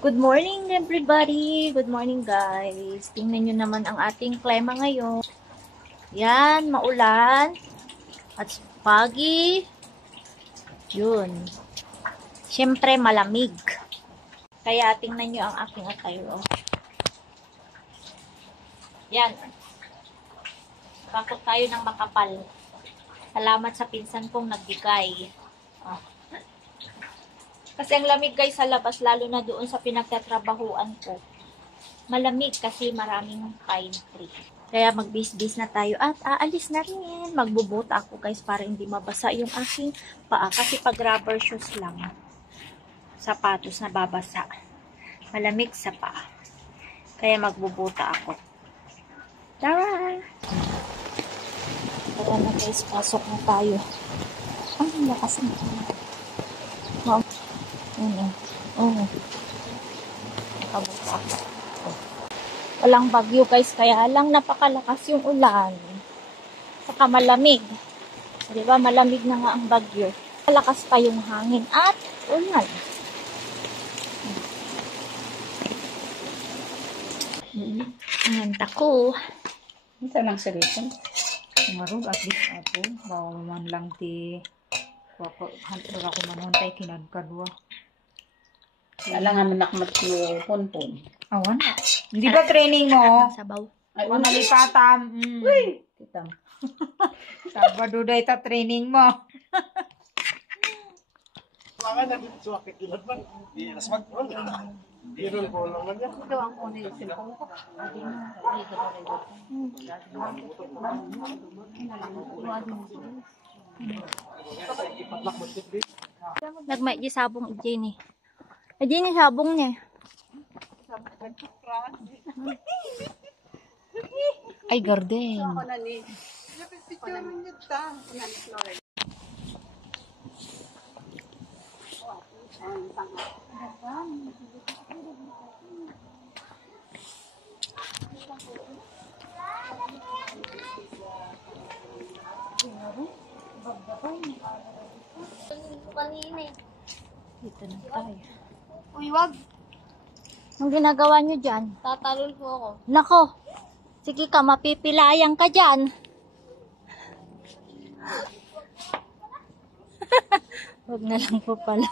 Good morning everybody! Good morning guys! Tingnan nyo naman ang ating klima ngayon. Yan, maulan. At pagi. Yun. Siyempre malamig. Kaya tingnan nyo ang aking attire. Yan. Bakit tayo ng makapal. Salamat sa pinsan kong nagbigay. Kasi ang lamig guys sa labas, lalo na doon sa pinagtatrabahuan ko. Malamig kasi maraming pine tree. Kaya magbis-bis na tayo at aalis na rin. Magbubuta ako guys para hindi mabasa yung aking paa. Kasi pag rubber shoes lang, sapatos na babasa. Malamig sa paa. Kaya magbubuta ako. Tara! Tara na guys, pasok na tayo. Ang lakas na tayo. Wow. Nakabuksak. Walang bagyo guys, kaya lang napakalakas yung ulan. Saka malamig. Diba, malamig na nga ang bagyo. Malakas pa yung hangin at ulan. Ang ko. Ito lang sa reason. Marog at least ako. Bawa man lang ti. Hantar ako manuntay kinagkadwa. Alam nga manakmat yung ponpon. Awan na. Hindi ba training mo? Sabaw. Ay, nalipatam. Uy! Kita. Sabado day ta training mo. Wala na dito sa kilad man. Di nas mag-roll. Di-roll ko lang man yan. Ito ang kunin yung cellphone ko. Nagmay di sabong Jenny. Jenny sabong niya. Ay, garden. Dito na tayo. Uy, wag. Anong ginagawa nyo dyan? Tatalon po ako. Nako. Sige ka, mapipilayang ka dyan. Huwag na lang po pala.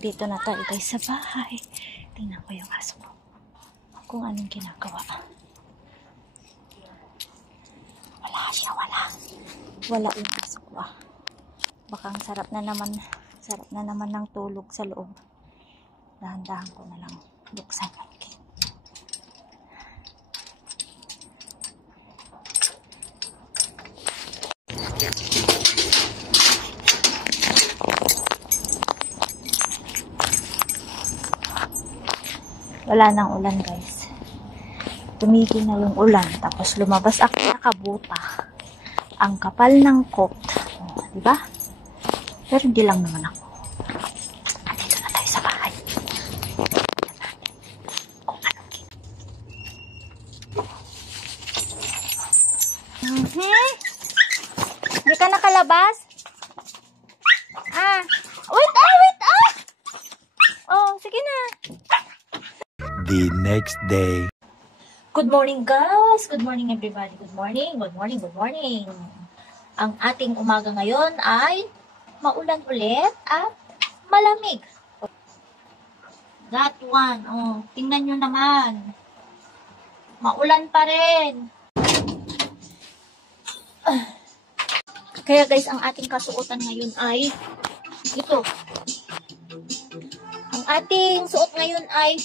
Dito na tayo guys sa bahay. Tingnan ko yung aso ko. Kung anong ginagawa. Wala siya, wala. Wala yung aso ko Baka ang sarap na naman ng tulog sa loob. Dahan-dahan ko na lang buksan ang gate. Wala nang ulan guys. Tumigil na yung ulan. Tapos lumabas ako nakabuta. Ang kapal ng coat. Diba? Pero hindi lang naman ako. Andito na tayo sa bahay. Kung anong Hindi ka nakalabas? Wait! Oh, sige na. The next day. Good morning guys! Good morning everybody! Good morning! Ang ating umaga ngayon ay maulan ulit at malamig. That one, tingnan nyo naman. Maulan pa rin. Kaya guys, ang ating kasuotan ngayon ay ito. Ang ating suot ngayon ay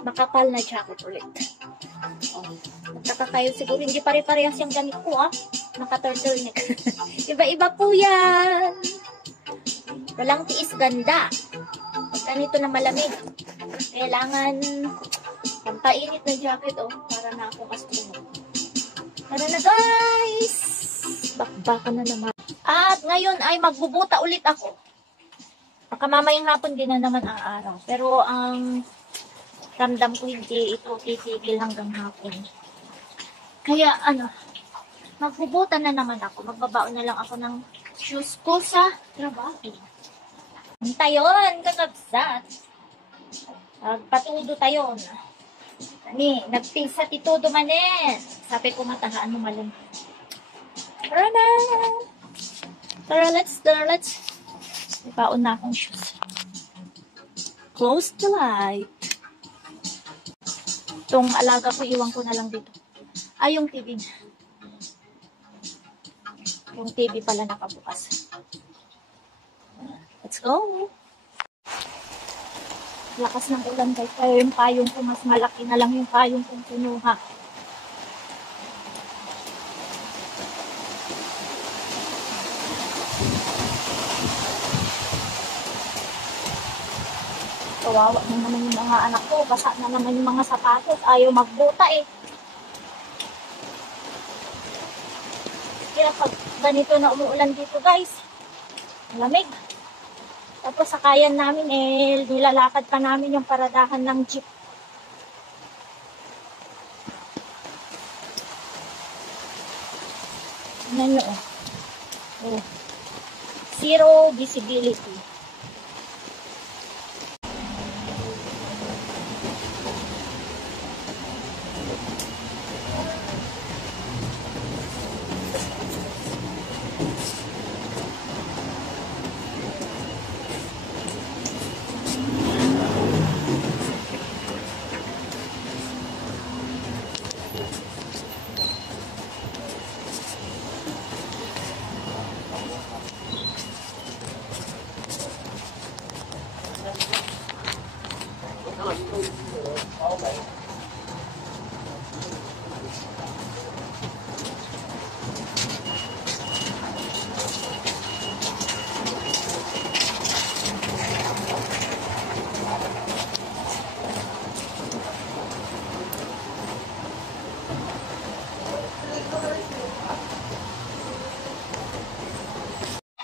makapal na jacket ulit. Nagtaka kayo siguro, hindi pare-parehas yung gamit ko naka-turtleneck. Iba-iba po yan. Walang tiis ganda. Pag ganito na malamig, kailangan pampainit na jacket para na ako customer. Tara na guys! Bakbaka na naman. At ngayon ay magbubuta ulit ako. Baka mamayang hapon din na naman ang araw. Pero ang ramdam ko hindi ito titigil hanggang hapon. Kaya Maghubutan na naman ako. Magbabaon na lang ako ng shoes ko sa trabaho. Tayon, kakabsat. Patudo tayon. Ani, nagpisa titudo manin. Sabi ko matahaan mo malun. Tara na. Tara, let's. Ipaon na akong shoes. Close the light. Itong alaga ko, iwan ko na lang dito. Ay, yung TV na. Yung TV pala nakabukas. Let's go. Lakas ng ulan guys. Kaya yung payong ko, mas malaki na lang yung payong kong kinuha. Kawawa na naman yung mga anak ko. Basa na naman yung mga sapatos. Ayaw magbuta eh. Kaya pag ganito na umuulan dito guys, malamig. Tapos sakayan namin eh, nilalakad pa namin yung paradahan ng jeep. Ano nyo oh. Zero visibility.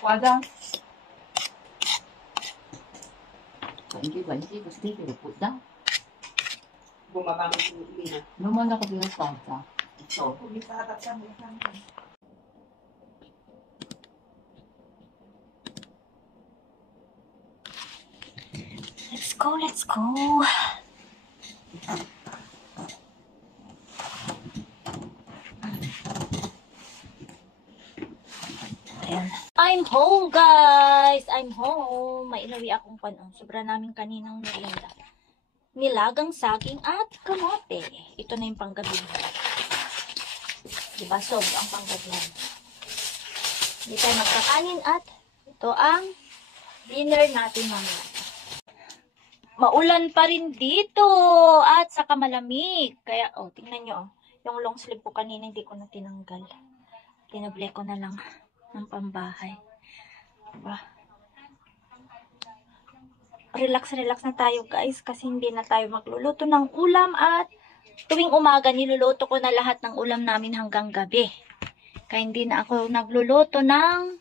Wada. Banji, pasti diruput dah. Gumagamit yung ina. Naman ako din sa kanta. So, Let's go. Ayan. I'm home, guys. I'm home. May inawi akong panong. Sobra namin kaninang merienda. Nilagang saging at kamote. Ito na yung panggabi. Diba? Sobrang panggabi. Hindi tayo magkakanin at ito ang dinner natin mamaya. Maulan pa rin dito at saka malamig. Kaya, tingnan nyo. Yung long sleeve ko kanina hindi ko na tinanggal. Tinable ko na lang ng pambahay. Diba? Relax na tayo guys kasi hindi na tayo magluluto ng ulam at tuwing umaga niluluto ko na lahat ng ulam namin hanggang gabi. Kaya hindi na ako nagluluto ng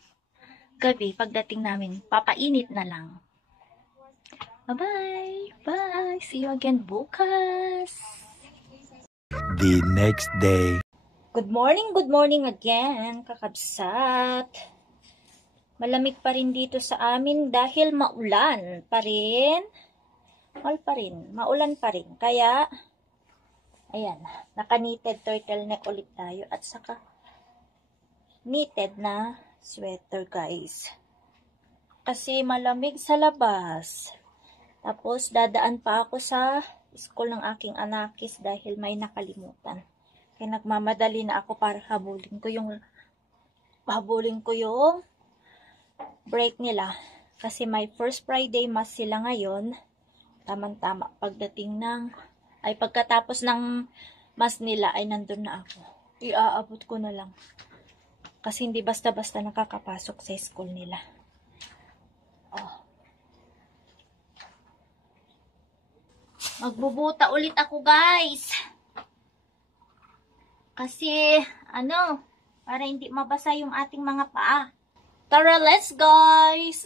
gabi pagdating namin. Papainit na lang. Bye-bye! Bye! See you again bukas! The next day. Good morning again, kakabsat. Malamig pa rin dito sa amin dahil maulan pa rin. Maulan pa rin. Kaya, ayan, naka-knitted turtleneck ulit tayo at saka knitted na sweater, guys. Kasi malamig sa labas. Tapos, dadaan pa ako sa school ng aking anakis dahil may nakalimutan. Kaya nagmamadali na ako para habulin ko yung break nila. Kasi may first Friday mass sila ngayon. Tama-tama. Pagkatapos ng mass nila ay nandun na ako. Iaabot ko na lang. Kasi hindi basta-basta nakakapasok sa school nila. Magbubuta ulit ako, guys. Kasi, para hindi mabasa yung ating mga paa. Tara, let's, guys.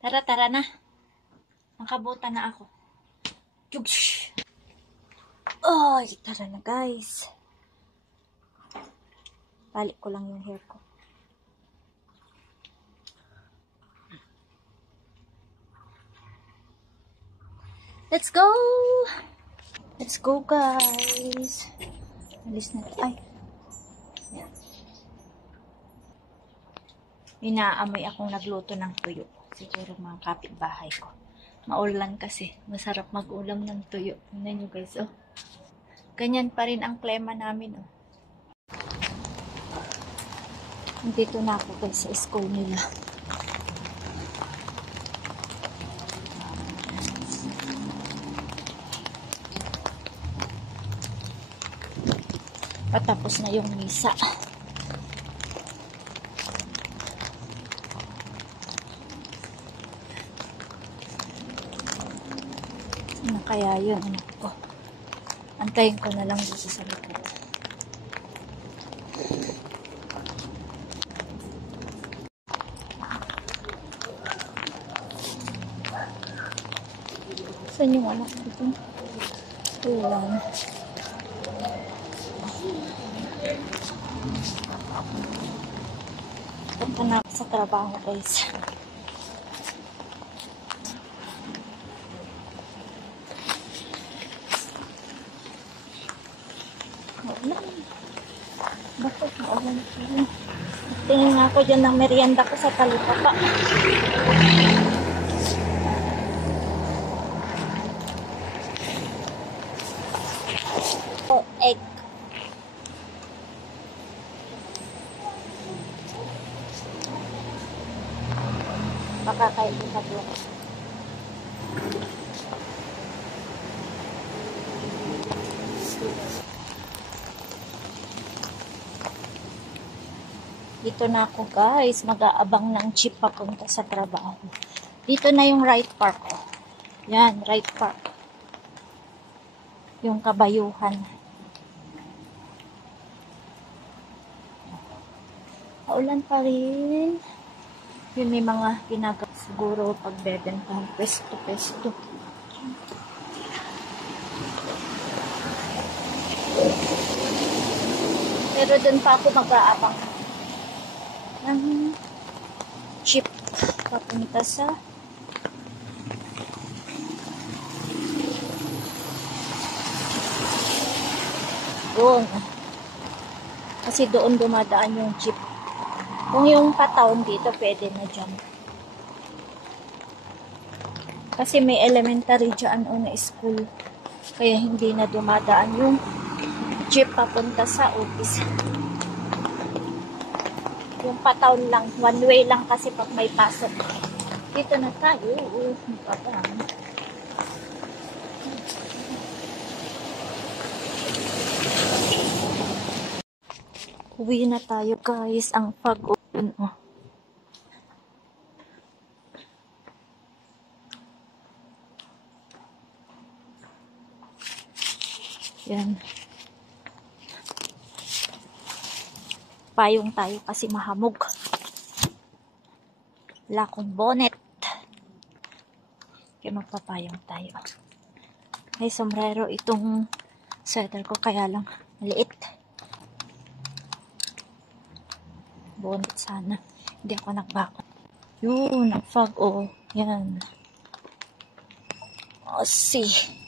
Tara na. Nakabuta na ako. Tara na, guys. Balik ko lang yung hair ko. Let's go! Let's go, guys! Alis na. Ay! Yan. Inaamoy akong nagluto ng tuyo. Siguro mga kapitbahay ko. Maulan kasi. Masarap mag-ulam ng tuyo. Tingnan nyo, guys, oh. Ganyan pa rin ang klema namin, oh. Dito na ako, guys, sa school nila. Patapos na yung misa. Ano kaya yun, anak ko? Antayin ko na lang dito sa likod. Saan yung anak dito? Ulan. Punta na ako sa trabaho, guys. Maulan. Bakit maulan siya? Tingin nga ako dyan ng merienda ko sa talipapa. Oh, egg. Makakain ka doon. Dito na ako, guys. Mag-aabang ng jeep papunta sa trabaho. Dito na yung right park. Yan, right park. Yung kabayuhan. Paulan pa rin. Yun, may mga ginagawa siguro pagbebentahan pesto. Pero dun pa ako mag-aabang ng jeep papunta sa doon. Kasi doon dumadaan yung jeep. Kung yung pataon dito, pwede na dyan. Kasi may elementary dyan o na school. Kaya hindi na dumadaan yung jeep papunta sa office. Yung pataon lang, one way lang kasi pag may pasok. Dito na tayo. Uwi na tayo, guys. Ang pag-ulan, oh. Yan. Payong tayo kasi mahamog. Wala akong bonnet. Kaya magpapayong tayo. May sombrero itong sweater ko, kaya lang maliit. Bonnet sana. Hindi ako nagbakot. Yun, ang fog, oh. Yan. Oh, see.